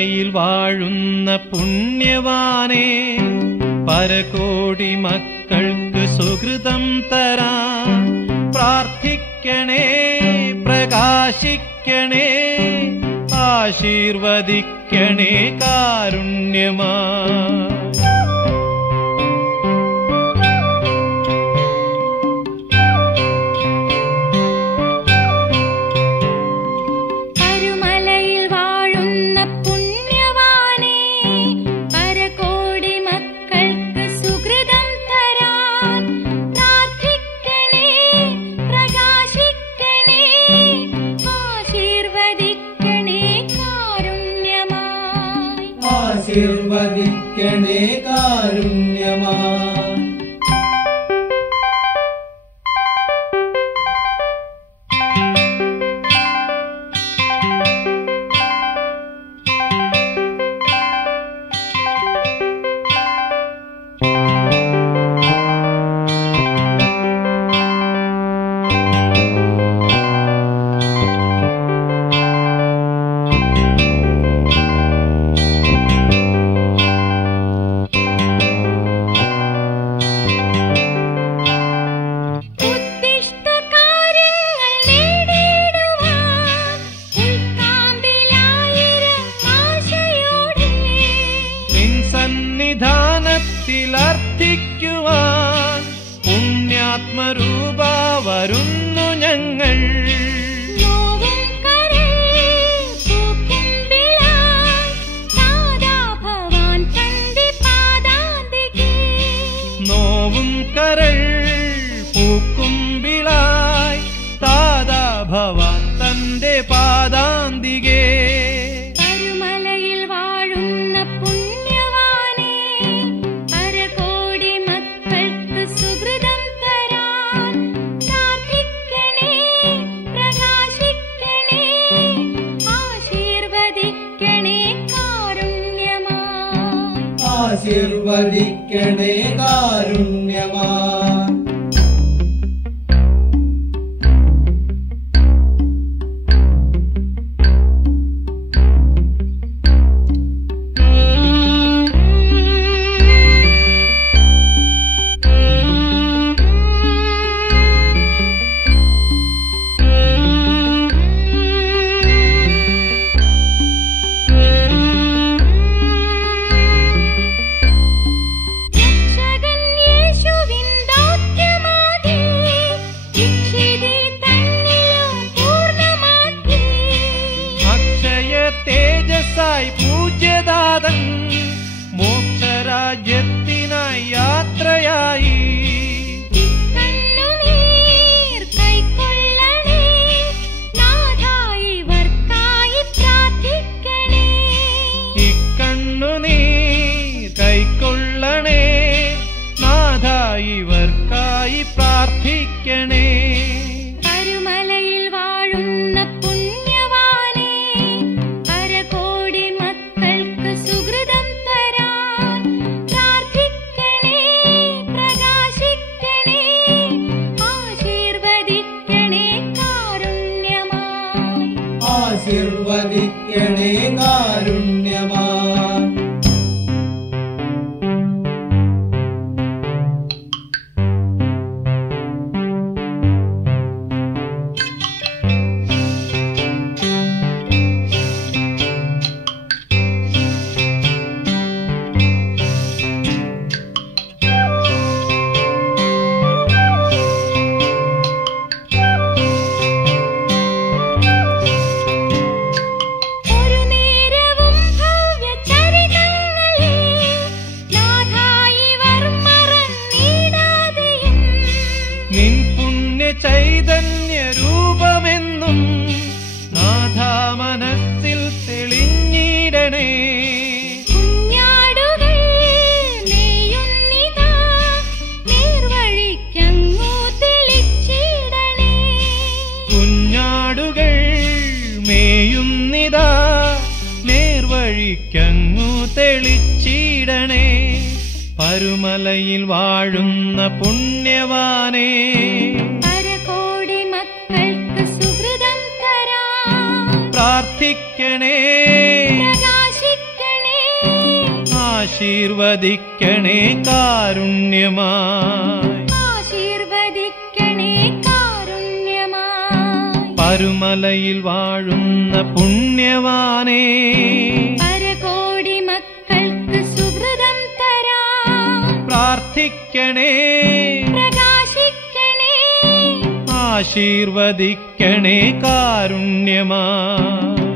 പുതുമയിൽ വാഴുന്ന പുണ്യവാനേ പരകോടി മക്കൾക്ക് സുഹൃതം തരാ പ്രാർത്ഥിക്കണേ പ്രകാശിക്കണേ ആശീർവദിക്കണേ കാരുണ്യമാ. ആശീർവദിക്കണേ കാരുണ്യമാ. അർത്ഥിക്കുവാൻ പുണ്യാത്മരൂപ വരുന്നു ഞങ്ങൾ. നോവും കരൾ പൂക്കും വിളായ് താതാ ഭവാൻ ആശീർവദിക്കണേ കാരുണ്യമാ. മോക്ഷരാജ്യത്തിനായി യാത്രയായി. കൈക്കൊള്ളണേ. നാഥ ഇവർക്കായി പ്രാർത്ഥിക്കണേ. ആശീർവദിക്കണേ കാരുണ്യമാ തെളിച്ചിടണേ പരുമലയിൽ വാഴുന്ന പുണ്യവാനേ. പരകോടി മക്കൾക്ക് സുഹൃതം തരാ. പ്രാർത്ഥിക്കണേ. പ്രകാശിക്കണേ. ആശീർവദിക്കണേ കാരുണ്യമായി. ആശീർവദിക്കണേ കാരുണ്യമായി. പരുമലയിൽ വാഴുന്ന പുണ്യവാനേ. പ്രാർത്ഥിക്കണേ. പ്രകാശിക്കണേ. ആശീർവദിക്കണേ കാരുണ്യമായി